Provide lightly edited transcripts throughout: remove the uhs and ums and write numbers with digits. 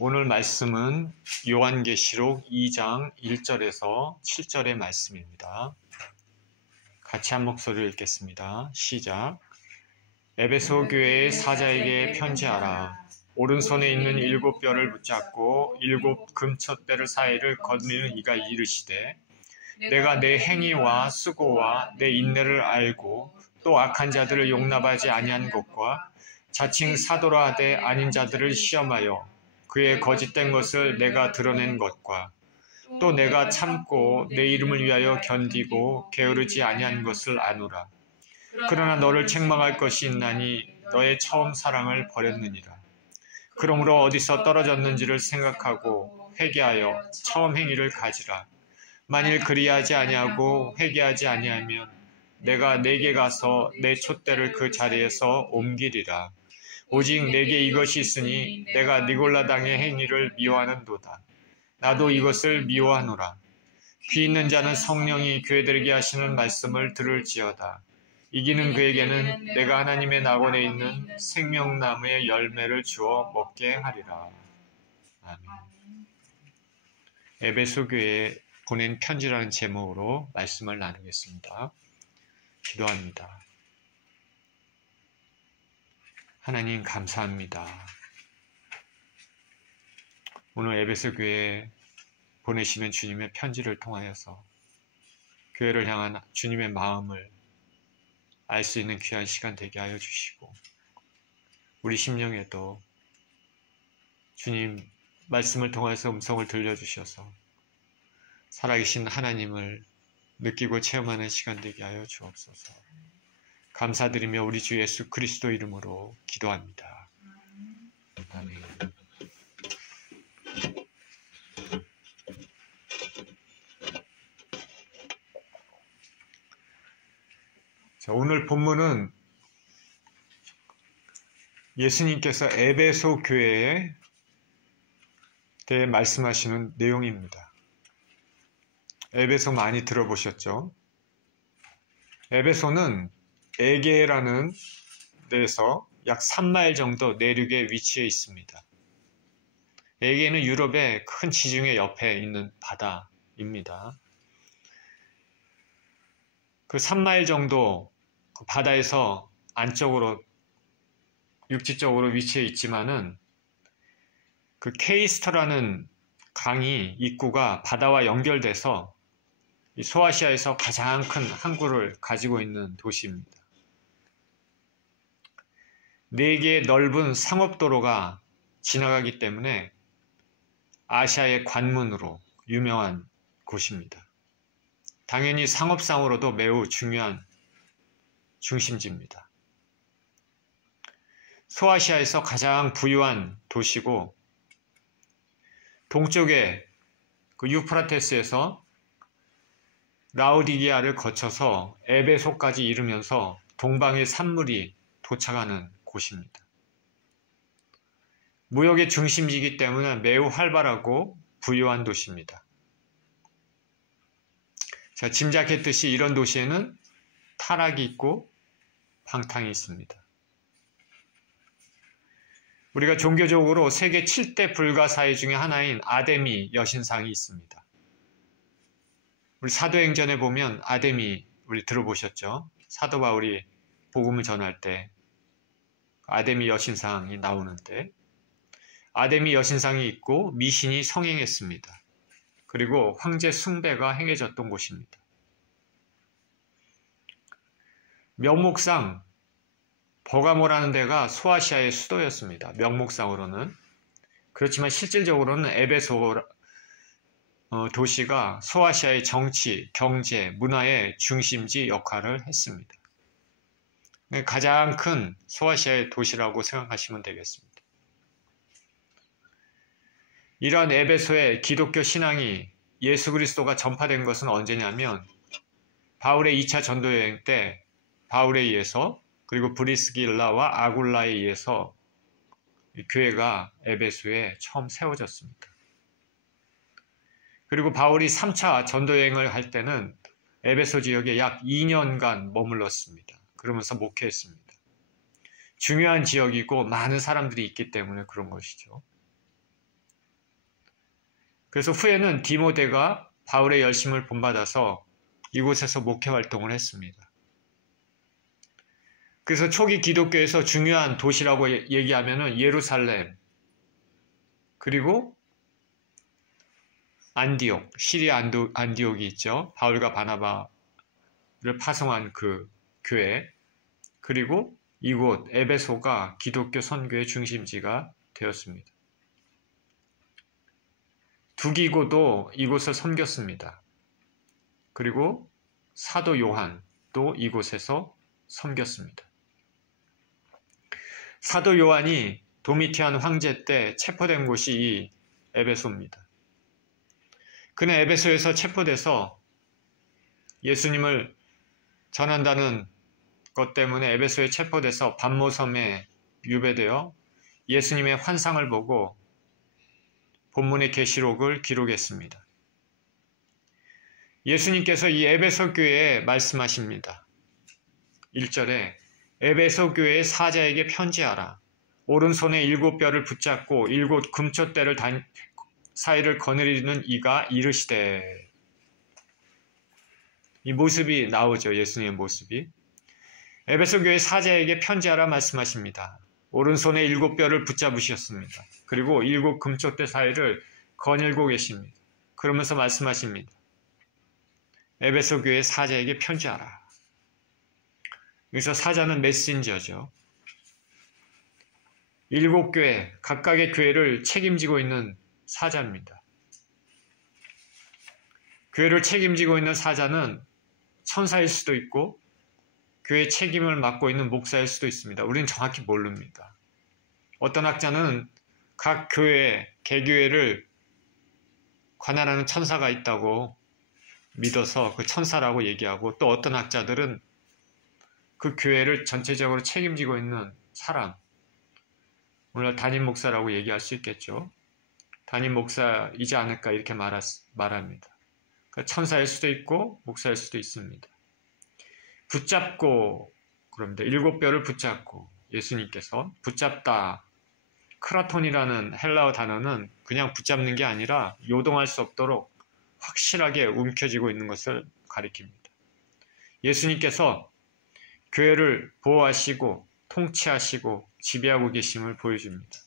오늘 말씀은 요한계시록 2장 1절에서 7절의 말씀입니다. 같이 한 목소리를 읽겠습니다. 시작. 에베소 교회의 사자에게 편지하라. 오른손에 있는 7뼈를 붙잡고 7 금텄뼈를 사이를 거느리는 이가 이르시되 내가 내 행위와 수고와 내 인내를 알고 또 악한 자들을 용납하지 아니한 것과 자칭 사도라 하되 아닌 자들을 시험하여 그의 거짓된 것을 내가 드러낸 것과 또 내가 참고 내 이름을 위하여 견디고 게으르지 아니한 것을 아노라. 그러나 너를 책망할 것이 있나니 너의 처음 사랑을 버렸느니라. 그러므로 어디서 떨어졌는지를 생각하고 회개하여 처음 행위를 가지라. 만일 그리하지 아니하고 회개하지 아니하면 내가 내게 가서 내 촛대를 그 자리에서 옮기리라. 오직 내게 이것이 있으니 내가 니골라당의 행위를 미워하는도다. 나도 이것을 미워하노라. 귀 있는 자는 성령이 교회들에게 하시는 말씀을 들을지어다. 이기는 그에게는 내가 하나님의 낙원에 있는 생명나무의 열매를 주어 먹게 하리라. 아멘. 에베소 교회에 보낸 편지라는 제목으로 말씀을 나누겠습니다. 기도합니다. 하나님 감사합니다. 오늘 에베소 교회에 보내시는 주님의 편지를 통하여서 교회를 향한 주님의 마음을 알 수 있는 귀한 시간 되게 하여 주시고 우리 심령에도 주님 말씀을 통해서 음성을 들려주셔서 살아계신 하나님을 느끼고 체험하는 시간 되게 하여 주옵소서. 감사드리며 우리 주 예수 그리스도 이름으로 기도합니다. 아멘. 자, 오늘 본문은 예수님께서 에베소 교회에 대해 말씀하시는 내용입니다. 에베소 많이 들어보셨죠? 에베소는 에게라는 데에서 약 3마일 정도 내륙에 위치해 있습니다. 에게는 유럽의 큰 지중해 옆에 있는 바다입니다. 그 3마일 정도 그 바다에서 안쪽으로 육지 쪽으로 위치해 있지만은 그 케이스터라는 강이 입구가 바다와 연결돼서 이 소아시아에서 가장 큰 항구를 가지고 있는 도시입니다. 4개의 넓은 상업도로가 지나가기 때문에 아시아의 관문으로 유명한 곳입니다. 당연히 상업상으로도 매우 중요한 중심지입니다. 소아시아에서 가장 부유한 도시고 동쪽에 그 유프라테스에서 라오디게아를 거쳐서 에베소까지 이르면서 동방의 산물이 도착하는 곳입니다. 무역의 중심지이기 때문에 매우 활발하고 부유한 도시입니다. 자, 짐작했듯이 이런 도시에는 타락이 있고 방탕이 있습니다. 우리가 종교적으로 세계 7대 불가사의 중에 하나인 아데미 여신상이 있습니다. 우리 사도행전에 보면 아데미 우리 들어보셨죠? 사도 바울이 복음을 전할 때 아데미 여신상이 나오는데 아데미 여신상이 있고 미신이 성행했습니다. 그리고 황제 숭배가 행해졌던 곳입니다. 명목상 버가모라는 데가 소아시아의 수도였습니다. 명목상으로는. 그렇지만 실질적으로는 에베소 도시가 소아시아의 정치, 경제, 문화의 중심지 역할을 했습니다. 가장 큰 소아시아의 도시라고 생각하시면 되겠습니다. 이러한 에베소의 기독교 신앙이 예수 그리스도가 전파된 것은 언제냐면 바울의 2차 전도 여행 때 바울에 의해서 그리고 브리스길라와 아굴라에 의해서 교회가 에베소에 처음 세워졌습니다. 그리고 바울이 3차 전도 여행을 할 때는 에베소 지역에 약 2년간 머물렀습니다. 그러면서 목회했습니다. 중요한 지역이고 많은 사람들이 있기 때문에 그런 것이죠. 그래서 후에는 디모데가 바울의 열심을 본받아서 이곳에서 목회 활동을 했습니다. 그래서 초기 기독교에서 중요한 도시라고 얘기하면은 예루살렘, 그리고 안디옥, 시리아 안디옥이 있죠. 바울과 바나바를 파송한 그 교회, 그리고 이곳 에베소가 기독교 선교의 중심지가 되었습니다. 두기고도 이곳을 섬겼습니다. 그리고 사도 요한도 이곳에서 섬겼습니다. 사도 요한이 도미티안 황제 때 체포된 곳이 이 에베소입니다. 그는 에베소에서 체포돼서 예수님을 전한다는 것 때문에 에베소에 체포돼서 반모섬에 유배되어 예수님의 환상을 보고 본문의 계시록을 기록했습니다. 예수님께서 이 에베소 교회에 말씀하십니다. 1절에 에베소 교회의 사자에게 편지하라. 오른손에 7뼈를 붙잡고 7 금초대를 사이를 거느리는 이가 이르시되. 이 모습이 나오죠. 예수님의 모습이. 에베소 교회 사자에게 편지하라 말씀하십니다. 오른손에 7뼈를 붙잡으셨습니다. 그리고 7 금초대 사이를 거닐고 계십니다. 그러면서 말씀하십니다. 에베소 교회 사자에게 편지하라. 여기서 사자는 메신저죠. 7 교회, 각각의 교회를 책임지고 있는 사자입니다. 교회를 책임지고 있는 사자는 천사일 수도 있고 교회 책임을 맡고 있는 목사일 수도 있습니다. 우리는 정확히 모릅니다. 어떤 학자는 각 교회, 개교회를 관할하는 천사가 있다고 믿어서 그 천사라고 얘기하고, 또 어떤 학자들은 그 교회를 전체적으로 책임지고 있는 사람, 오늘 담임 목사라고 얘기할 수 있겠죠. 담임 목사이지 않을까 이렇게 말합니다. 그러니까 천사일 수도 있고 목사일 수도 있습니다. 붙잡고 그럽니다. 7뼈를 붙잡고, 예수님께서 붙잡다. 크라톤이라는 헬라어 단어는 그냥 붙잡는 게 아니라 요동할 수 없도록 확실하게 움켜쥐고 있는 것을 가리킵니다. 예수님께서 교회를 보호하시고 통치하시고 지배하고 계심을 보여줍니다.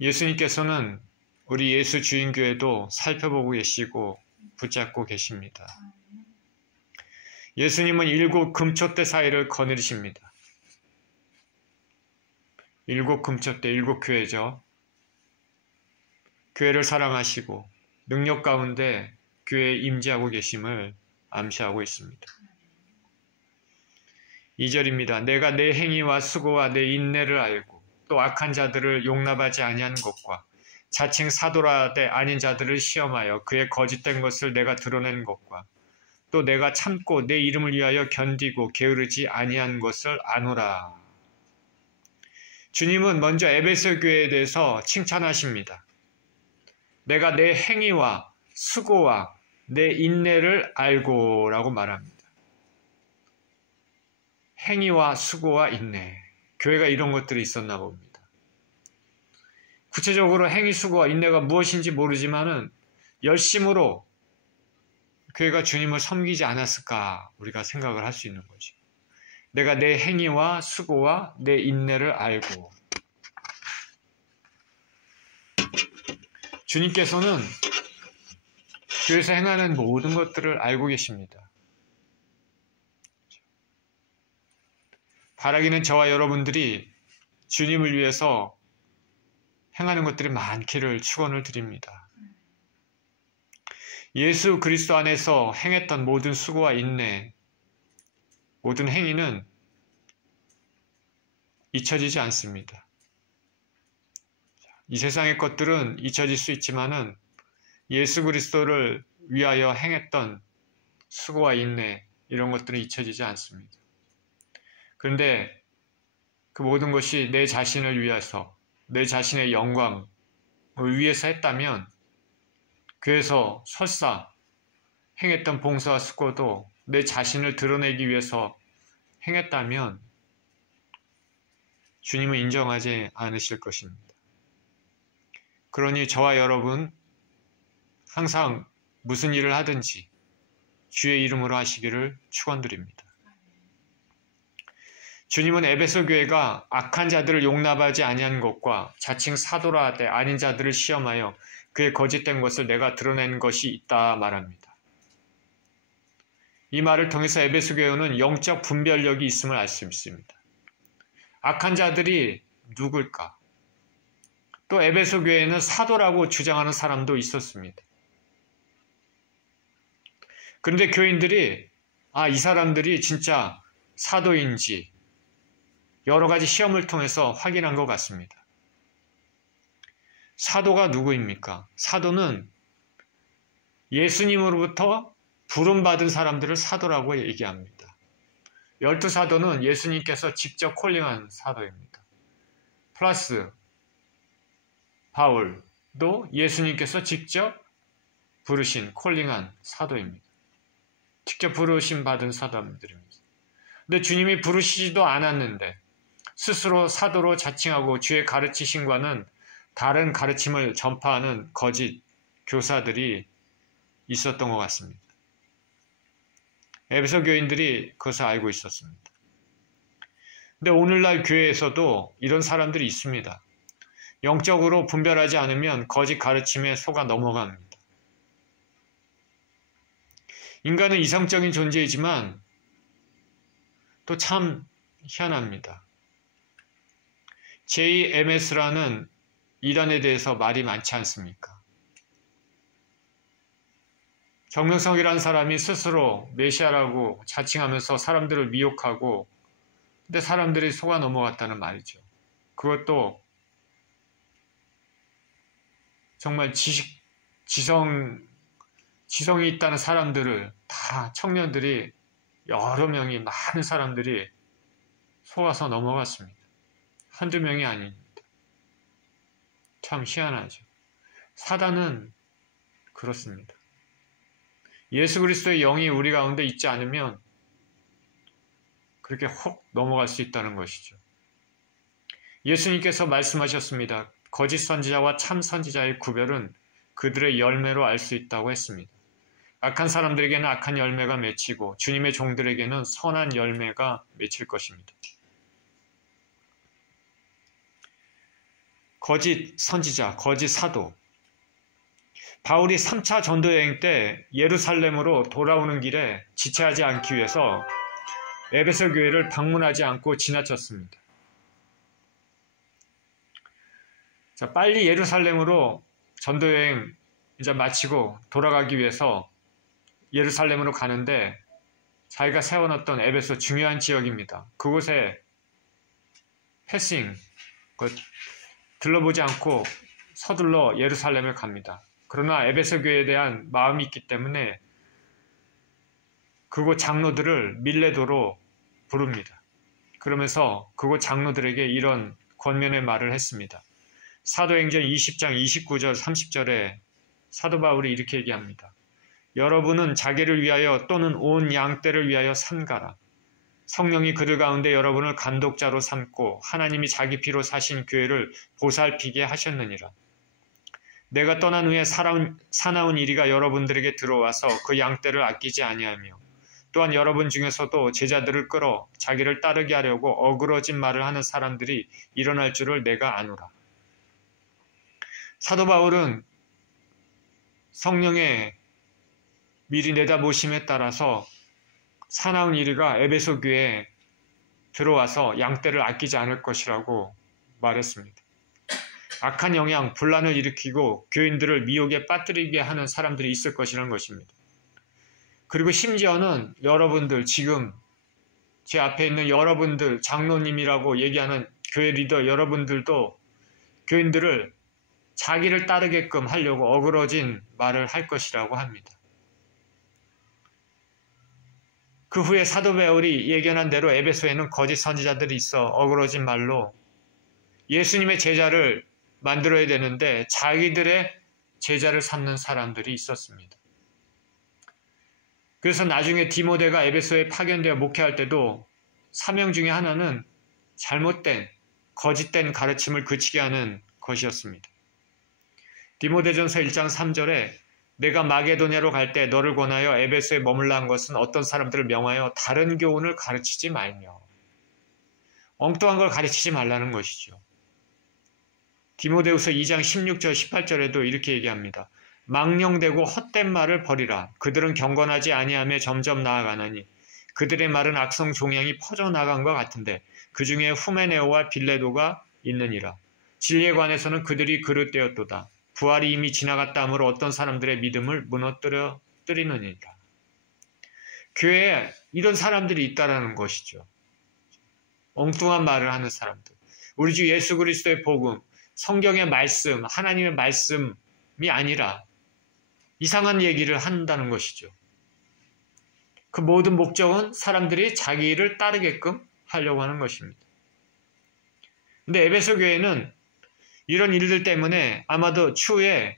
예수님께서는 우리 예수 주인교회도 살펴보고 계시고 붙잡고 계십니다. 예수님은 7 금초대 사이를 거느리십니다. 7 금초대, 7 교회죠. 교회를 사랑하시고 능력 가운데 교회에 임재하고 계심을 암시하고 있습니다. 2절입니다. 내가 내 행위와 수고와 내 인내를 알고 또 악한 자들을 용납하지 아니한 것과 자칭 사도라되 아닌 자들을 시험하여 그의 거짓된 것을 내가 드러낸 것과 또 내가 참고 내 이름을 위하여 견디고 게으르지 아니한 것을 아노라. 주님은 먼저 에베소 교회에 대해서 칭찬하십니다. 내가 내 행위와 수고와 내 인내를 알고 라고 말합니다. 행위와 수고와 인내. 교회가 이런 것들이 있었나 봅니다. 구체적으로 행위, 수고와 인내가 무엇인지 모르지만은 열심으로 교회가 주님을 섬기지 않았을까 우리가 생각을 할 수 있는 거지. 내가 내 행위와 수고와 내 인내를 알고. 주님께서는 교회에서 행하는 모든 것들을 알고 계십니다. 바라기는 저와 여러분들이 주님을 위해서 행하는 것들이 많기를 축원을 드립니다. 예수 그리스도 안에서 행했던 모든 수고와 인내, 모든 행위는 잊혀지지 않습니다. 이 세상의 것들은 잊혀질 수 있지만은 예수 그리스도를 위하여 행했던 수고와 인내, 이런 것들은 잊혀지지 않습니다. 그런데 그 모든 것이 내 자신을 위해서, 내 자신의 영광을 위해서 했다면, 그래서 설사 행했던 봉사와 수고도 내 자신을 드러내기 위해서 행했다면 주님은 인정하지 않으실 것입니다. 그러니 저와 여러분 항상 무슨 일을 하든지 주의 이름으로 하시기를 축원드립니다. 주님은 에베소 교회가 악한 자들을 용납하지 아니한 것과 자칭 사도라 하되 아닌 자들을 시험하여 그의 거짓된 것을 내가 드러낸 것이 있다 말합니다. 이 말을 통해서 에베소 교회는 영적 분별력이 있음을 알 수 있습니다. 악한 자들이 누굴까? 또 에베소 교회에는 사도라고 주장하는 사람도 있었습니다. 그런데 교인들이 이 사람들이 진짜 사도인지 여러 가지 시험을 통해서 확인한 것 같습니다. 사도가 누구입니까? 사도는 예수님으로부터 부름받은 사람들을 사도라고 얘기합니다. 12사도는 예수님께서 직접 콜링한 사도입니다. 플러스 바울도 예수님께서 직접 부르신 콜링한 사도입니다. 직접 부르심 받은 사도들입니다. 근데 주님이 부르시지도 않았는데 스스로 사도로 자칭하고 주의 가르치심과는 다른 가르침을 전파하는 거짓 교사들이 있었던 것 같습니다. 에베소 교인들이 그것을 알고 있었습니다. 근데 오늘날 교회에서도 이런 사람들이 있습니다. 영적으로 분별하지 않으면 거짓 가르침에 속아 넘어갑니다. 인간은 이성적인 존재이지만 또 참 희한합니다. JMS라는 이단에 대해서 말이 많지 않습니까? 정명석이라는 사람이 스스로 메시아라고 자칭하면서 사람들을 미혹하고 근데 사람들이 속아 넘어갔다는 말이죠. 그것도 정말 지성이 있다는 사람들을 다 청년들이 여러 명이 많은 사람들이 속아서 넘어갔습니다. 한두 명이 아닙니다. 참 희한하죠. 사단은 그렇습니다. 예수 그리스도의 영이 우리 가운데 있지 않으면 그렇게 혹 넘어갈 수 있다는 것이죠. 예수님께서 말씀하셨습니다. 거짓 선지자와 참 선지자의 구별은 그들의 열매로 알 수 있다고 했습니다. 악한 사람들에게는 악한 열매가 맺히고 주님의 종들에게는 선한 열매가 맺힐 것입니다. 거짓 선지자, 거짓 사도. 바울이 3차 전도여행 때 예루살렘으로 돌아오는 길에 지체하지 않기 위해서 에베소 교회를 방문하지 않고 지나쳤습니다. 자, 빨리 예루살렘으로 전도여행 이제 마치고 돌아가기 위해서 예루살렘으로 가는데 자기가 세워놨던 에베소 중요한 지역입니다. 그곳에 패싱, 들러보지 않고 서둘러 예루살렘을 갑니다. 그러나 에베소 교회에 대한 마음이 있기 때문에 그곳 장로들을 밀레도로 부릅니다. 그러면서 그곳 장로들에게 이런 권면의 말을 했습니다. 사도행전 20장 29절 30절에 사도 바울이 이렇게 얘기합니다. 여러분은 자기를 위하여 또는 온 양떼를 위하여 삼가라. 성령이 그들 가운데 여러분을 감독자로 삼고 하나님이 자기 피로 사신 교회를 보살피게 하셨느니라. 내가 떠난 후에 사나운 이리가 여러분들에게 들어와서 그 양떼를 아끼지 아니하며 또한 여러분 중에서도 제자들을 끌어 자기를 따르게 하려고 어그러진 말을 하는 사람들이 일어날 줄을 내가 아노라. 사도 바울은 성령의 미리 내다보심에 따라서 사나운 이리가 에베소 교회에 들어와서 양떼를 아끼지 않을 것이라고 말했습니다. 악한 영향, 분란을 일으키고 교인들을 미혹에 빠뜨리게 하는 사람들이 있을 것이라는 것입니다. 그리고 심지어는 여러분들, 지금 제 앞에 있는 여러분들, 장로님이라고 얘기하는 교회 리더 여러분들도 교인들을 자기를 따르게끔 하려고 어그러진 말을 할 것이라고 합니다. 그 후에 사도 바울이 예견한 대로 에베소에는 거짓 선지자들이 있어 어그러진 말로 예수님의 제자를 만들어야 되는데 자기들의 제자를 삼는 사람들이 있었습니다. 그래서 나중에 디모데가 에베소에 파견되어 목회할 때도 사명 중에 하나는 잘못된, 거짓된 가르침을 그치게 하는 것이었습니다. 디모데전서 1장 3절에 내가 마게도냐로 갈 때 너를 권하여 에베소에 머물라 한 것은 어떤 사람들을 명하여 다른 교훈을 가르치지 말며, 엉뚱한 걸 가르치지 말라는 것이죠. 디모데후서 2장 16절 18절에도 이렇게 얘기합니다. 망령되고 헛된 말을 버리라. 그들은 경건하지 아니하며 점점 나아가나니 그들의 말은 악성 종양이 퍼져나간 것 같은데 그 중에 후메네오와 빌레도가 있느니라. 진리에 관해서는 그들이 그릇되었도다. 부활이 이미 지나갔다 하므로 어떤 사람들의 믿음을 무너뜨리느니라. 교회에 이런 사람들이 있다라는 것이죠. 엉뚱한 말을 하는 사람들. 우리 주 예수 그리스도의 복음, 성경의 말씀, 하나님의 말씀이 아니라 이상한 얘기를 한다는 것이죠. 그 모든 목적은 사람들이 자기 일을 따르게끔 하려고 하는 것입니다. 근데 에베소 교회는 이런 일들 때문에 아마도 추후에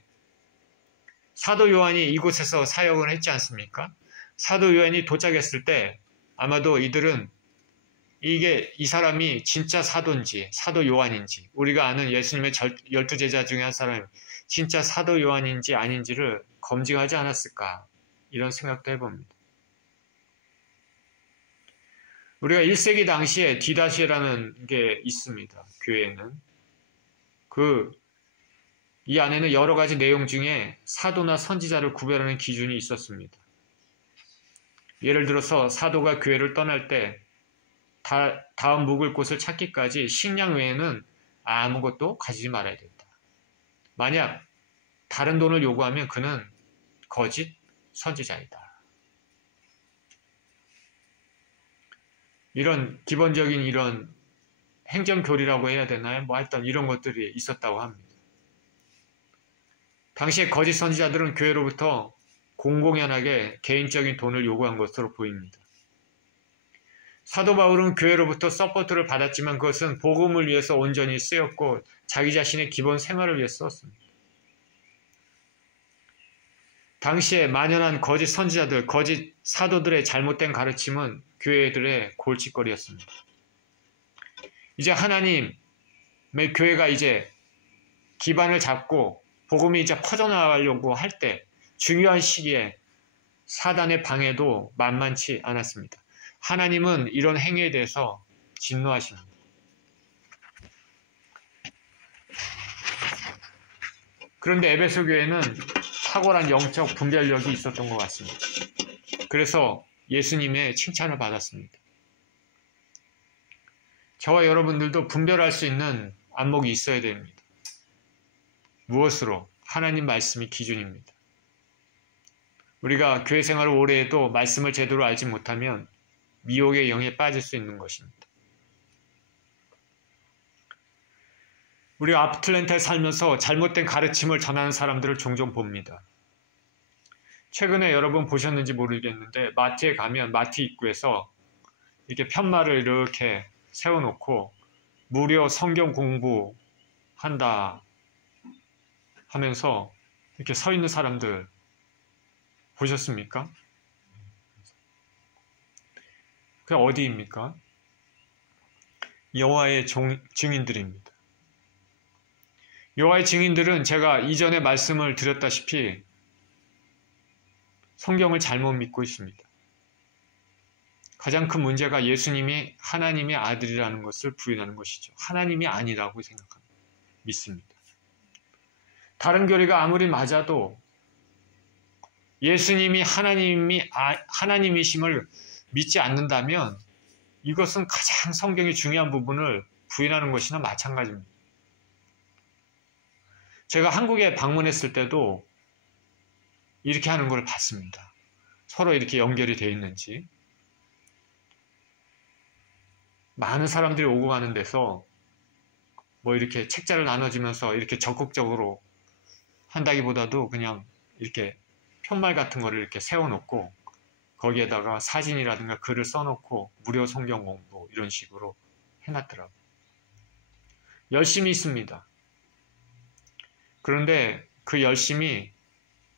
사도 요한이 이곳에서 사역을 했지 않습니까? 사도 요한이 도착했을 때 아마도 이들은 이 사람이 진짜 사도인지 사도 요한인지, 우리가 아는 예수님의 12제자 중에 한 사람이 진짜 사도 요한인지 아닌지를 검증하지 않았을까, 이런 생각도 해봅니다. 우리가 1세기 당시에 디다시라는 게 있습니다. 교회에는. 이 안에는 여러 가지 내용 중에 사도나 선지자를 구별하는 기준이 있었습니다. 예를 들어서 사도가 교회를 떠날 때 다음 묵을 곳을 찾기까지 식량 외에는 아무것도 가지지 말아야 된다. 만약 다른 돈을 요구하면 그는 거짓 선지자이다. 이런 기본적인 이런 행정교리라고 해야 되나요? 하여튼 이런 것들이 있었다고 합니다. 당시에 거짓 선지자들은 교회로부터 공공연하게 개인적인 돈을 요구한 것으로 보입니다. 사도 바울은 교회로부터 서포트를 받았지만 그것은 복음을 위해서 온전히 쓰였고 자기 자신의 기본 생활을 위해 썼습니다. 당시에 만연한 거짓 선지자들, 거짓 사도들의 잘못된 가르침은 교회들의 골칫거리였습니다. 이제 하나님의 교회가 이제 기반을 잡고 복음이 이제 퍼져나가려고 할 때 중요한 시기에 사단의 방해도 만만치 않았습니다. 하나님은 이런 행위에 대해서 진노하십니다. 그런데 에베소 교회는 탁월한 영적 분별력이 있었던 것 같습니다. 그래서 예수님의 칭찬을 받았습니다. 저와 여러분들도 분별할 수 있는 안목이 있어야 됩니다. 무엇으로? 하나님 말씀이 기준입니다. 우리가 교회 생활을 오래 해도 말씀을 제대로 알지 못하면 미혹의 영에 빠질 수 있는 것입니다. 우리가 아틀랜타에 살면서 잘못된 가르침을 전하는 사람들을 종종 봅니다. 최근에 여러분 보셨는지 모르겠는데 마트에 가면 마트 입구에서 이렇게 편말을 이렇게 세워놓고 무료 성경 공부한다 하면서 이렇게 서 있는 사람들 보셨습니까? 그게 어디입니까? 여호와의 증인들입니다. 여호와의 증인들은 제가 이전에 말씀을 드렸다시피 성경을 잘못 믿고 있습니다. 가장 큰 문제가 예수님이 하나님의 아들이라는 것을 부인하는 것이죠. 하나님이 아니라고 생각합니다. 믿습니다. 다른 교리가 아무리 맞아도 예수님이 하나님이심을 믿지 않는다면 이것은 가장 성경의 중요한 부분을 부인하는 것이나 마찬가지입니다. 제가 한국에 방문했을 때도 이렇게 하는 걸 봤습니다. 서로 이렇게 연결이 되어 있는지. 많은 사람들이 오고 가는 데서 이렇게 책자를 나눠주면서 이렇게 적극적으로 한다기보다도 그냥 이렇게 편말 같은 거를 이렇게 세워놓고 거기에다가 사진이라든가 글을 써놓고 무료 성경 공부 이런 식으로 해놨더라고요. 열심히 있습니다. 그런데 그 열심이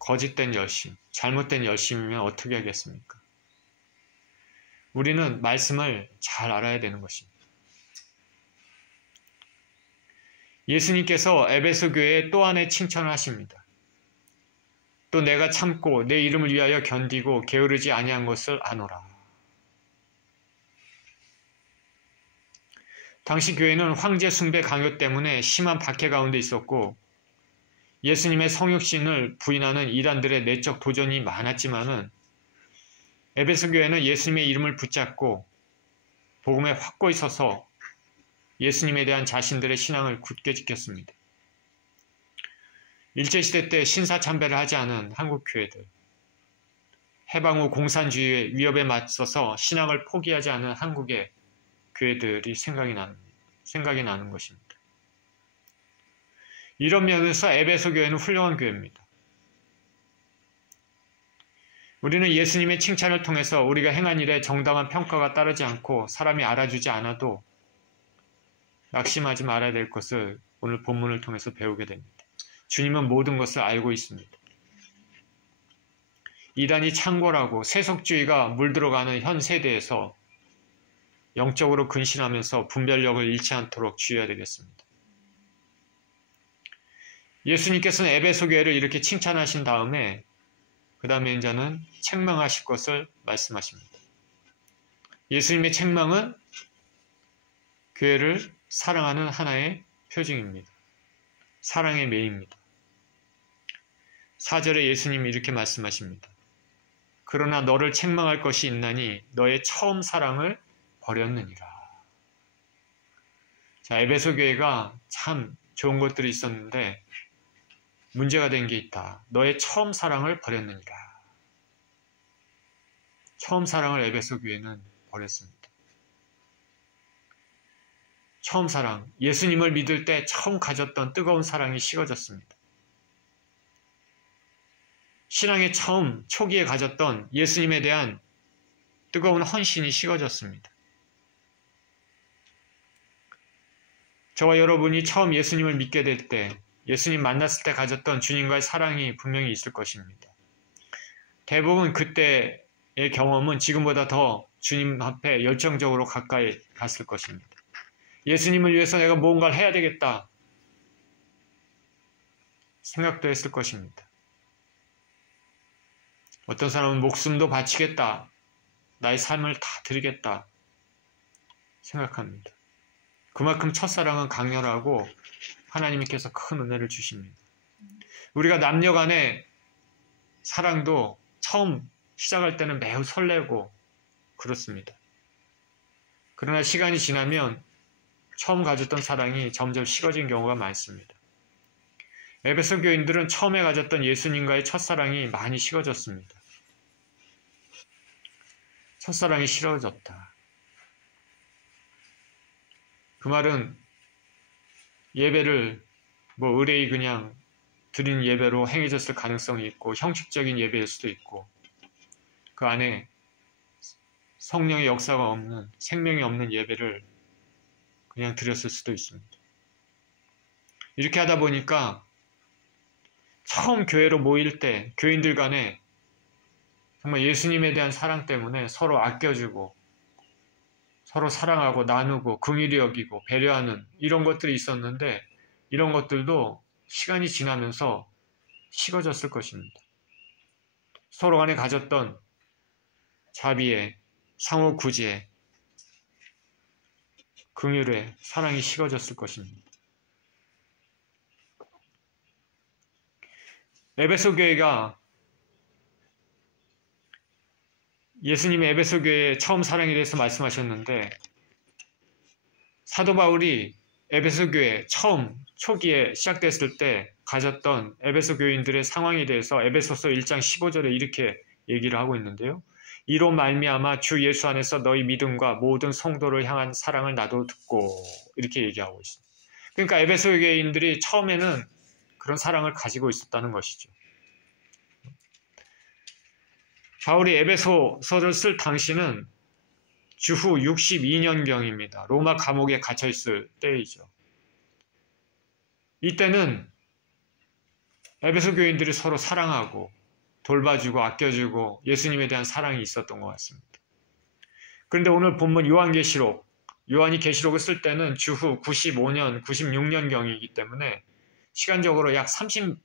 거짓된 열심, 잘못된 열심이면 어떻게 하겠습니까? 우리는 말씀을 잘 알아야 되는 것입니다. 예수님께서 에베소 교회에 또 하나의 칭찬을 하십니다. 또 내가 참고 내 이름을 위하여 견디고 게으르지 아니한 것을 아노라. 당시 교회는 황제 숭배 강요 때문에 심한 박해 가운데 있었고 예수님의 성육신을 부인하는 이단들의 내적 도전이 많았지만은 에베소 교회는 예수님의 이름을 붙잡고 복음에 확고히 서서 예수님에 대한 자신들의 신앙을 굳게 지켰습니다. 일제시대 때 신사참배를 하지 않은 한국 교회들, 해방 후 공산주의의 위협에 맞서서 신앙을 포기하지 않은 한국의 교회들이 생각이 나는 것입니다. 이런 면에서 에베소 교회는 훌륭한 교회입니다. 우리는 예수님의 칭찬을 통해서 우리가 행한 일에 정당한 평가가 따르지 않고 사람이 알아주지 않아도 낙심하지 말아야 될 것을 오늘 본문을 통해서 배우게 됩니다. 주님은 모든 것을 알고 있습니다. 이단이 창궐하고 세속주의가 물들어가는 현 세대에서 영적으로 근신하면서 분별력을 잃지 않도록 주의해야 되겠습니다. 예수님께서는 에베소 교회를 이렇게 칭찬하신 다음에 그 다음에 이제는 책망하실 것을 말씀하십니다. 예수님의 책망은 교회를 사랑하는 하나의 표징입니다. 사랑의 매입니다. 4절에 예수님이 이렇게 말씀하십니다. 그러나 너를 책망할 것이 있나니 너의 처음 사랑을 버렸느니라. 자, 에베소 교회가 참 좋은 것들이 있었는데 문제가 된 게 있다. 너의 처음 사랑을 버렸느니라. 처음 사랑을 에베소 교회는 버렸습니다. 처음 사랑, 예수님을 믿을 때 처음 가졌던 뜨거운 사랑이 식어졌습니다. 신앙의 처음 초기에 가졌던 예수님에 대한 뜨거운 헌신이 식어졌습니다. 저와 여러분이 처음 예수님을 믿게 될 때, 예수님 만났을 때 가졌던 주님과의 사랑이 분명히 있을 것입니다. 대부분 그때의 경험은 지금보다 더 주님 앞에 열정적으로 가까이 갔을 것입니다. 예수님을 위해서 내가 무언가를 해야 되겠다 생각도 했을 것입니다. 어떤 사람은 목숨도 바치겠다, 나의 삶을 다 드리겠다 생각합니다. 그만큼 첫사랑은 강렬하고 하나님께서 큰 은혜를 주십니다. 우리가 남녀 간의 사랑도 처음 시작할 때는 매우 설레고 그렇습니다. 그러나 시간이 지나면 처음 가졌던 사랑이 점점 식어진 경우가 많습니다. 에베소 교인들은 처음에 가졌던 예수님과의 첫사랑이 많이 식어졌습니다. 첫사랑이 식어졌다. 그 말은 예배를 의례히 그냥 드린 예배로 행해졌을 가능성이 있고 형식적인 예배일 수도 있고 그 안에 성령의 역사가 없는 생명이 없는 예배를 그냥 드렸을 수도 있습니다. 이렇게 하다 보니까 처음 교회로 모일 때 교인들 간에 정말 예수님에 대한 사랑 때문에 서로 아껴주고 서로 사랑하고 나누고 긍휼히 여기고 배려하는 이런 것들이 있었는데 이런 것들도 시간이 지나면서 식어졌을 것입니다. 서로 간에 가졌던 자비에 상호 구제에 긍휼에 사랑이 식어졌을 것입니다. 에베소 교회가 예수님의 에베소 교회의 처음 사랑에 대해서 말씀하셨는데 사도 바울이 에베소 교회 처음 초기에 시작됐을 때 가졌던 에베소 교인들의 상황에 대해서 에베소서 1장 15절에 이렇게 얘기를 하고 있는데요. 이로 말미암아 주 예수 안에서 너희 믿음과 모든 성도를 향한 사랑을 나도 듣고 이렇게 얘기하고 있습니다. 그러니까 에베소 교인들이 처음에는 그런 사랑을 가지고 있었다는 것이죠. 바울이 에베소서를 쓸 당시는 주후 62년경입니다. 로마 감옥에 갇혀있을 때이죠. 이때는 에베소 교인들이 서로 사랑하고 돌봐주고 아껴주고 예수님에 대한 사랑이 있었던 것 같습니다. 그런데 오늘 본문 요한계시록 요한이 계시록을 쓸 때는 주후 95년, 96년경이기 때문에 시간적으로 약 30년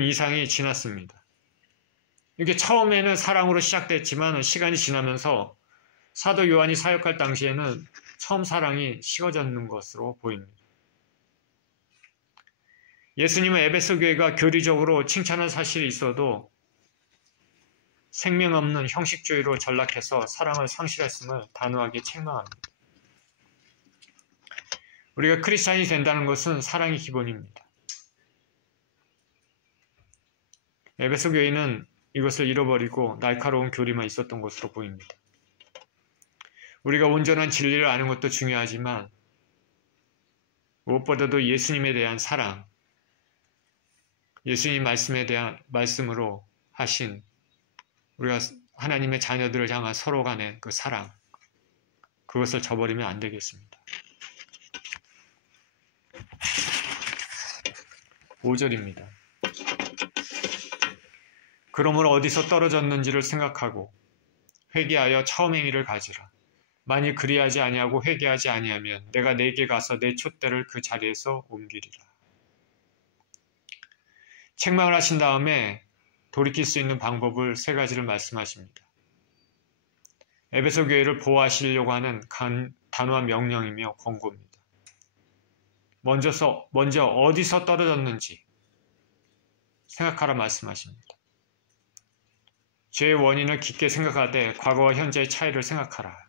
이상이 지났습니다. 이게 처음에는 사랑으로 시작됐지만 시간이 지나면서 사도 요한이 사역할 당시에는 처음 사랑이 식어졌는 것으로 보입니다. 예수님은 에베소 교회가 교리적으로 칭찬한 사실이 있어도 생명 없는 형식주의로 전락해서 사랑을 상실했음을 단호하게 책망합니다. 우리가 크리스찬이 된다는 것은 사랑이 기본입니다. 에베소 교회는 이것을 잃어버리고 날카로운 교리만 있었던 것으로 보입니다. 우리가 온전한 진리를 아는 것도 중요하지만 무엇보다도 예수님에 대한 사랑, 예수님 말씀에 대한 말씀으로 하신 우리가 하나님의 자녀들을 향한 서로 간의 그 사랑, 그것을 저버리면 안 되겠습니다. 5절입니다. 그러므로 어디서 떨어졌는지를 생각하고 회개하여 처음 행위를 가지라. 만일 그리하지 아니하고 회개하지 아니하면 내가 내게 가서 내 촛대를 그 자리에서 옮기리라. 책망을 하신 다음에 돌이킬 수 있는 방법을 3가지를 말씀하십니다. 에베소 교회를 보호하시려고 하는 단호한 명령이며 권고입니다. 먼저 어디서 떨어졌는지 생각하라 말씀하십니다. 죄의 원인을 깊게 생각하되 과거와 현재의 차이를 생각하라.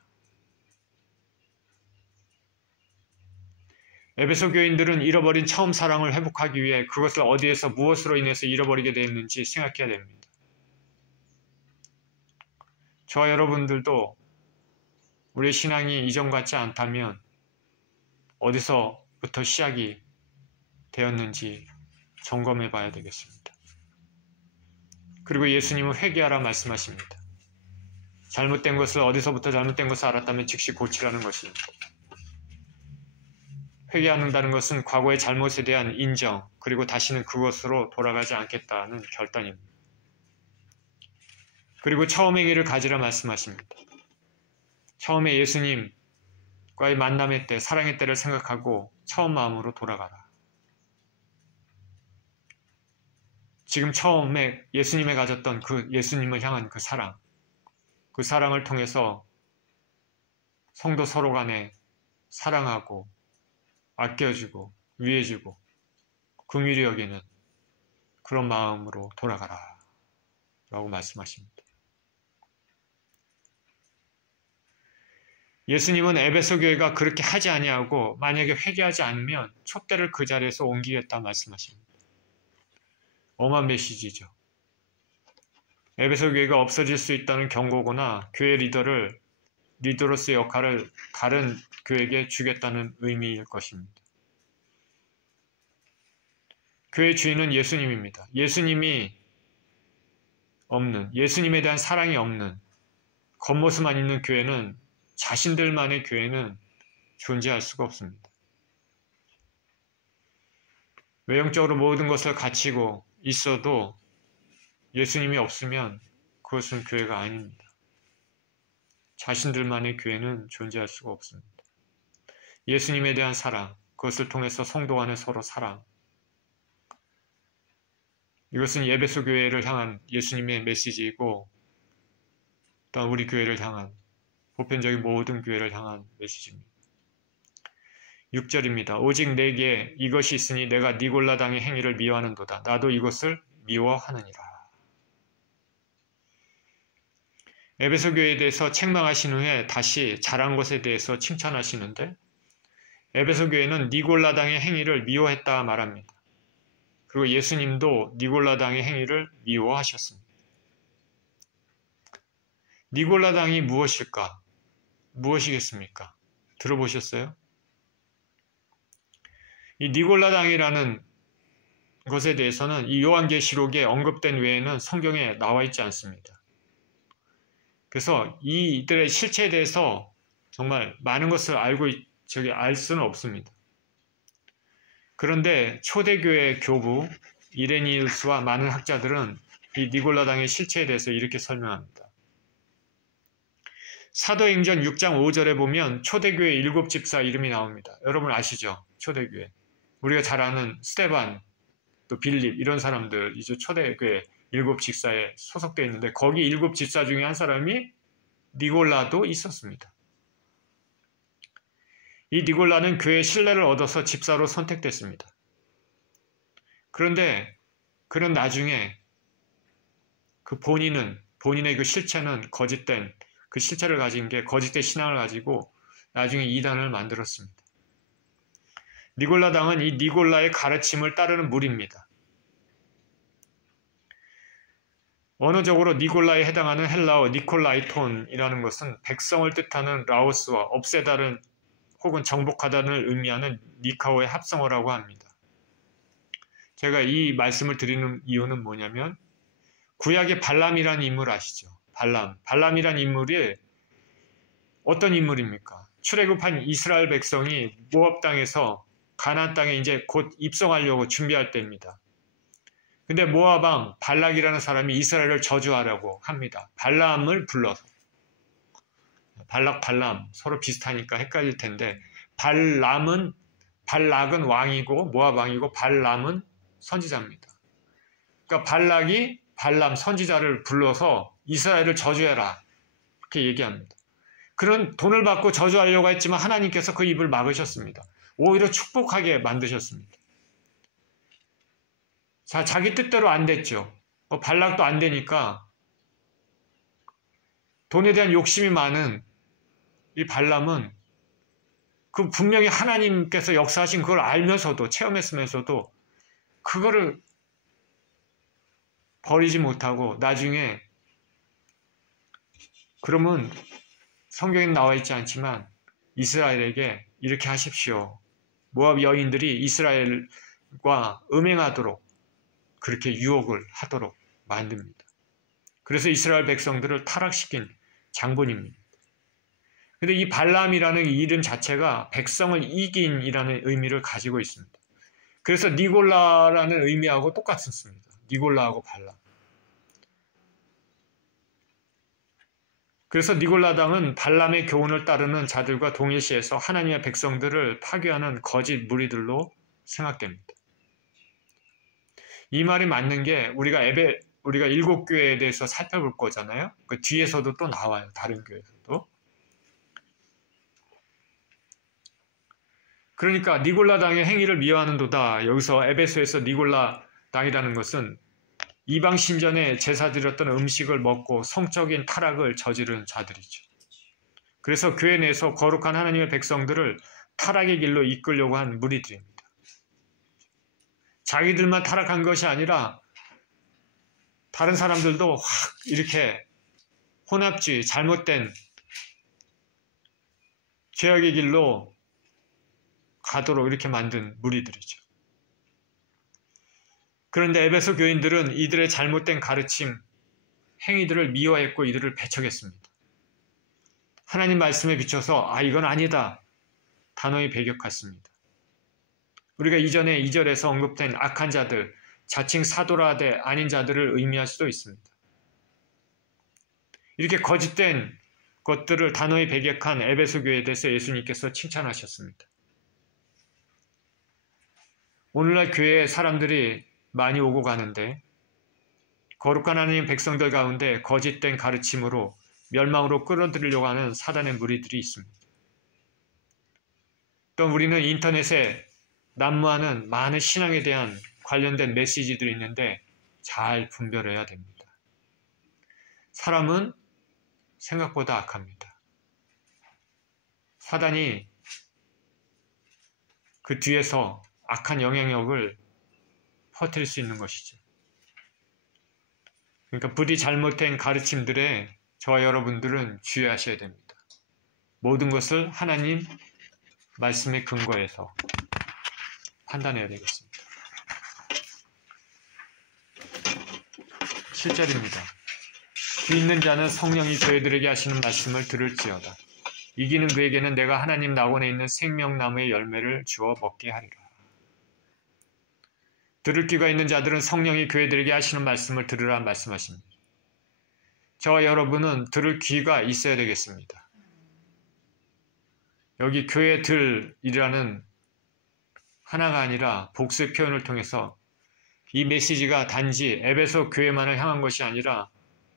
에베소 교인들은 잃어버린 처음 사랑을 회복하기 위해 그것을 어디에서 무엇으로 인해서 잃어버리게 되었는지 생각해야 됩니다. 저와 여러분들도 우리의 신앙이 이전 같지 않다면 어디서부터 시작이 되었는지 점검해 봐야 되겠습니다. 그리고 예수님은 회개하라 말씀하십니다. 잘못된 것을 어디서부터 잘못된 것을 알았다면 즉시 고치라는 것입니다. 회개한다는 것은 과거의 잘못에 대한 인정, 그리고 다시는 그것으로 돌아가지 않겠다는 결단입니다. 그리고 처음 행위를 가지라 말씀하십니다. 처음에 예수님과의 만남의 때, 사랑의 때를 생각하고 처음 마음으로 돌아가라. 지금 처음에 예수님에 가졌던 그 예수님을 향한 그 사랑을 통해서 성도 서로 간에 사랑하고 아껴주고 위해주고 긍휼히 여기는 그런 마음으로 돌아가라 라고 말씀하십니다. 예수님은 에베소 교회가 그렇게 하지 아니하고 만약에 회개하지 않으면 촛대를 그 자리에서 옮기겠다 말씀하십니다. 엄한 메시지죠. 에베소 교회가 없어질 수 있다는 경고거나 교회 리더로서의 역할을 다른 교회에게 주겠다는 의미일 것입니다. 교회 주인은 예수님입니다. 예수님이 없는, 예수님에 대한 사랑이 없는 겉모습만 있는 교회는, 자신들만의 교회는 존재할 수가 없습니다. 외형적으로 모든 것을 갖추고 있어도 예수님이 없으면 그것은 교회가 아닙니다. 자신들만의 교회는 존재할 수가 없습니다. 예수님에 대한 사랑, 그것을 통해서 성도 간의 서로 사랑, 이것은 에베소 교회를 향한 예수님의 메시지이고 또한 우리 교회를 향한, 보편적인 모든 교회를 향한 메시지입니다. 6절입니다. 오직 내게 이것이 있으니 내가 니골라당의 행위를 미워하는도다. 나도 이것을 미워하느니라. 에베소 교회에 대해서 책망하신 후에 다시 잘한 것에 대해서 칭찬하시는데, 에베소 교회는 니골라당의 행위를 미워했다 말합니다. 그리고 예수님도 니골라당의 행위를 미워하셨습니다. 니골라당이 무엇일까? 무엇이겠습니까? 들어보셨어요? 이 니골라당이라는 것에 대해서는 이 요한계시록에 언급된 외에는 성경에 나와 있지 않습니다. 그래서 이들의 실체에 대해서 정말 많은 것을 알 수는 없습니다. 그런데 초대교회 교부 이레니우스와 많은 학자들은 이 니골라당의 실체에 대해서 이렇게 설명합니다. 사도행전 6장 5절에 보면 초대교회 7집사 이름이 나옵니다. 여러분 아시죠? 초대교회. 우리가 잘 아는 스테반, 또 빌립 이런 사람들 이제 초대교회 7집사에 소속되어 있는데 거기 7집사 중에 한 사람이 니골라도 있었습니다. 이 니골라는 교회의 신뢰를 얻어서 집사로 선택됐습니다. 그런데 그는 나중에 그 본인의 그 실체는 거짓된 그 실체를 가진 게 거짓된 신앙을 가지고 나중에 이단을 만들었습니다. 니골라당은 이 니골라의 가르침을 따르는 무리입니다. 언어적으로 니골라에 해당하는 헬라어 니콜라이톤이라는 것은 백성을 뜻하는 라오스와 없애다는 혹은 정복하다는 의미하는 니카오의 합성어라고 합니다. 제가 이 말씀을 드리는 이유는 뭐냐면 구약의 발람이라는 인물 아시죠? 발람이라는 인물이 어떤 인물입니까? 출애굽한 이스라엘 백성이 모압 땅에서 가나안 땅에 이제 곧 입성하려고 준비할 때입니다. 근데 모압 왕 발락이라는 사람이 이스라엘을 저주하려고 합니다. 발람을 불러서. 발람 서로 비슷하니까 헷갈릴 텐데 발락은 왕이고 모압 왕이고 발람은 선지자입니다. 그러니까 발락이 발람 선지자를 불러서 이스라엘을 저주해라 그렇게 얘기합니다. 그런 돈을 받고 저주하려고 했지만 하나님께서 그 입을 막으셨습니다. 오히려 축복하게 만드셨습니다. 자, 자기 뜻대로 안 됐죠. 발락도 안 되니까 돈에 대한 욕심이 많은 이 발람은 그 분명히 하나님께서 역사하신 그걸 알면서도 체험했으면서도 그거를 버리지 못하고 나중에 그러면 성경에 나와 있지 않지만 이스라엘에게 이렇게 하십시오. 모압 여인들이 이스라엘과 음행하도록 그렇게 유혹을 하도록 만듭니다. 그래서 이스라엘 백성들을 타락시킨 장본입니다. 근데 이 발람이라는 이름 자체가 백성을 이긴이라는 의미를 가지고 있습니다. 그래서 니골라라는 의미하고 똑같습니다. 니골라하고 발람. 그래서 니골라당은 발람의 교훈을 따르는 자들과 동일시해서 하나님의 백성들을 파괴하는 거짓 무리들로 생각됩니다. 이 말이 맞는 게 우리가 7교회에 대해서 살펴볼 거잖아요. 그 뒤에서도 또 나와요. 다른 교회에서도. 그러니까 니골라당의 행위를 미워하는도다. 여기서 에베소에서 니골라당이라는 것은 이방 신전에 제사 드렸던 음식을 먹고 성적인 타락을 저지른 자들이죠. 그래서 교회 내에서 거룩한 하나님의 백성들을 타락의 길로 이끌려고 한 무리들입니다. 자기들만 타락한 것이 아니라 다른 사람들도 확 이렇게 혼합주의, 잘못된 죄악의 길로 가도록 이렇게 만든 무리들이죠. 그런데 에베소 교인들은 이들의 잘못된 가르침, 행위들을 미워했고 이들을 배척했습니다. 하나님 말씀에 비춰서 이건 아니다. 단호히 배격했습니다. 우리가 이전에 2절에서 언급된 악한 자들, 자칭 사도라 하되 아닌 자들을 의미할 수도 있습니다. 이렇게 거짓된 것들을 단호히 배격한 에베소 교회에 대해서 예수님께서 칭찬하셨습니다. 오늘날 교회에 사람들이 많이 오고 가는데 거룩한 하나님 백성들 가운데 거짓된 가르침으로 멸망으로 끌어들이려고 하는 사단의 무리들이 있습니다. 또 우리는 인터넷에 난무하는 많은 신앙에 대한 관련된 메시지들이 있는데 잘 분별해야 됩니다. 사람은 생각보다 악합니다. 사단이 그 뒤에서 악한 영향력을 퍼뜨릴 수 있는 것이죠. 그러니까 부디 잘못된 가르침들에 저와 여러분들은 주의하셔야 됩니다. 모든 것을 하나님 말씀의 근거에서 판단해야 되겠습니다. 7절입니다. 귀 있는 자는 성령이 교회들에게 하시는 말씀을 들을지어다. 이기는 그에게는 내가 하나님 낙원에 있는 생명나무의 열매를 주어 먹게 하리라. 들을 귀가 있는 자들은 성령이 교회들에게 하시는 말씀을 들으라 말씀하십니다. 저와 여러분은 들을 귀가 있어야 되겠습니다. 여기 교회들이라는 하나가 아니라 복수의 표현을 통해서 이 메시지가 단지 에베소 교회만을 향한 것이 아니라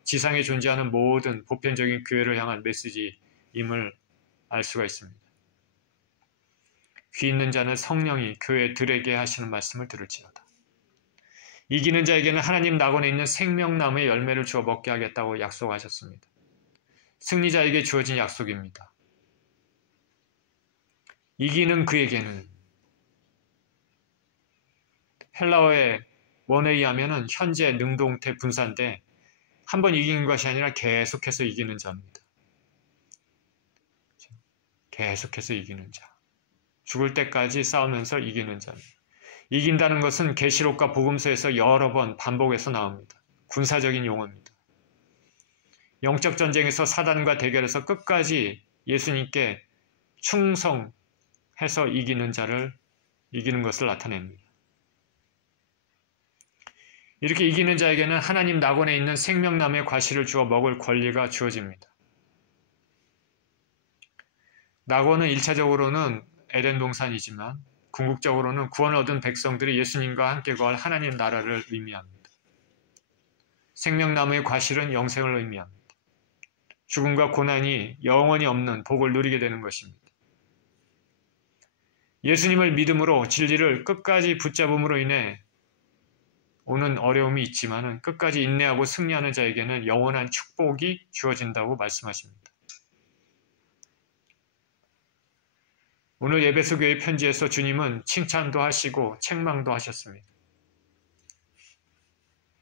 지상에 존재하는 모든 보편적인 교회를 향한 메시지임을 알 수가 있습니다. 귀 있는 자는 성령이 교회들에게 하시는 말씀을 들을지어다. 이기는 자에게는 하나님 낙원에 있는 생명나무의 열매를 주어 먹게 하겠다고 약속하셨습니다. 승리자에게 주어진 약속입니다. 이기는 그에게는, 헬라어의 원에 의하면 현재 능동태 분사인데 한 번 이기는 것이 아니라 계속해서 이기는 자입니다. 계속해서 이기는 자. 죽을 때까지 싸우면서 이기는 자입니다. 이긴다는 것은 계시록과 복음서에서 여러 번 반복해서 나옵니다. 군사적인 용어입니다. 영적 전쟁에서 사단과 대결해서 끝까지 예수님께 충성해서 이기는 자를 이기는 것을 나타냅니다. 이렇게 이기는 자에게는 하나님 낙원에 있는 생명나무의 과실을 주어 먹을 권리가 주어집니다. 낙원은 1차적으로는 에덴 동산이지만 궁극적으로는 구원을 얻은 백성들이 예수님과 함께 거할 하나님 나라를 의미합니다. 생명나무의 과실은 영생을 의미합니다. 죽음과 고난이 영원히 없는 복을 누리게 되는 것입니다. 예수님을 믿음으로 진리를 끝까지 붙잡음으로 인해 오는 어려움이 있지만 끝까지 인내하고 승리하는 자에게는 영원한 축복이 주어진다고 말씀하십니다. 오늘 에베소 교회 편지에서 주님은 칭찬도 하시고 책망도 하셨습니다.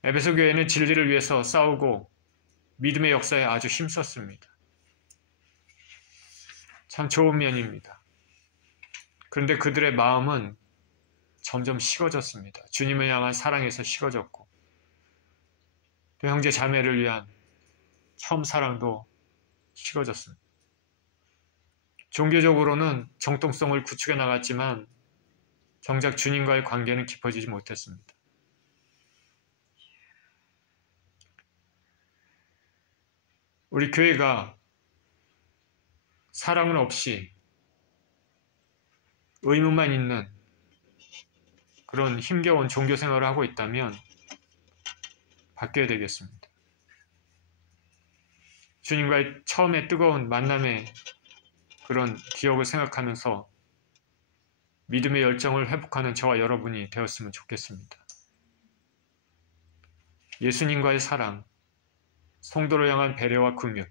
에베소 교회는 진리를 위해서 싸우고 믿음의 역사에 아주 힘썼습니다. 참 좋은 면입니다. 그런데 그들의 마음은 점점 식어졌습니다. 주님을 향한 사랑에서 식어졌고 또 형제 자매를 위한 처음 사랑도 식어졌습니다. 종교적으로는 정통성을 구축해 나갔지만 정작 주님과의 관계는 깊어지지 못했습니다. 우리 교회가 사랑은 없이 의무만 있는 그런 힘겨운 종교 생활을 하고 있다면 바뀌어야 되겠습니다. 주님과의 처음에 뜨거운 만남의 그런 기억을 생각하면서 믿음의 열정을 회복하는 저와 여러분이 되었으면 좋겠습니다. 예수님과의 사랑, 성도를 향한 배려와 긍휼,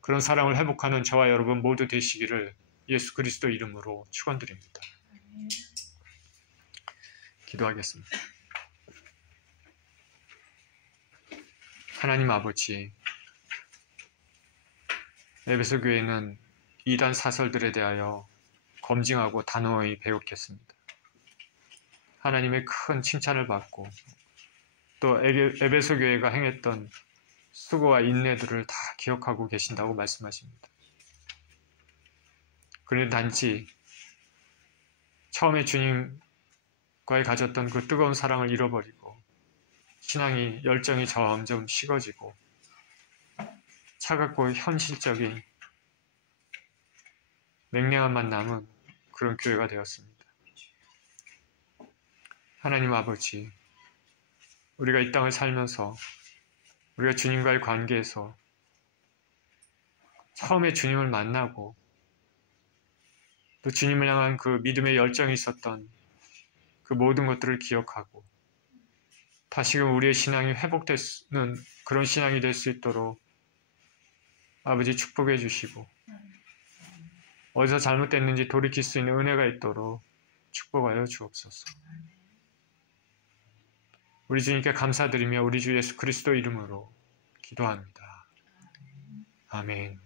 그런 사랑을 회복하는 저와 여러분 모두 되시기를 예수 그리스도 이름으로 축원드립니다. 기도하겠습니다. 하나님 아버지, 에베소 교회는 이단 사설들에 대하여 검증하고 단호히 배웠겠습니다. 하나님의 큰 칭찬을 받고 또 에베소 교회가 행했던 수고와 인내들을 다 기억하고 계신다고 말씀하십니다. 그런데 단지 처음에 주님과의 가졌던 그 뜨거운 사랑을 잃어버리고 신앙이 열정이 점점 식어지고 차갑고 현실적인 맹랑함만 남은 그런 교회가 되었습니다. 하나님 아버지, 우리가 이 땅을 살면서 우리가 주님과의 관계에서 처음에 주님을 만나고 또 주님을 향한 그 믿음의 열정이 있었던 그 모든 것들을 기억하고 다시금 우리의 신앙이 회복되는 그런 신앙이 될 수 있도록 아버지 축복해 주시고 어디서 잘못됐는지 돌이킬 수 있는 은혜가 있도록 축복하여 주옵소서. 우리 주님께 감사드리며 우리 주 예수 그리스도 이름으로 기도합니다. 아멘.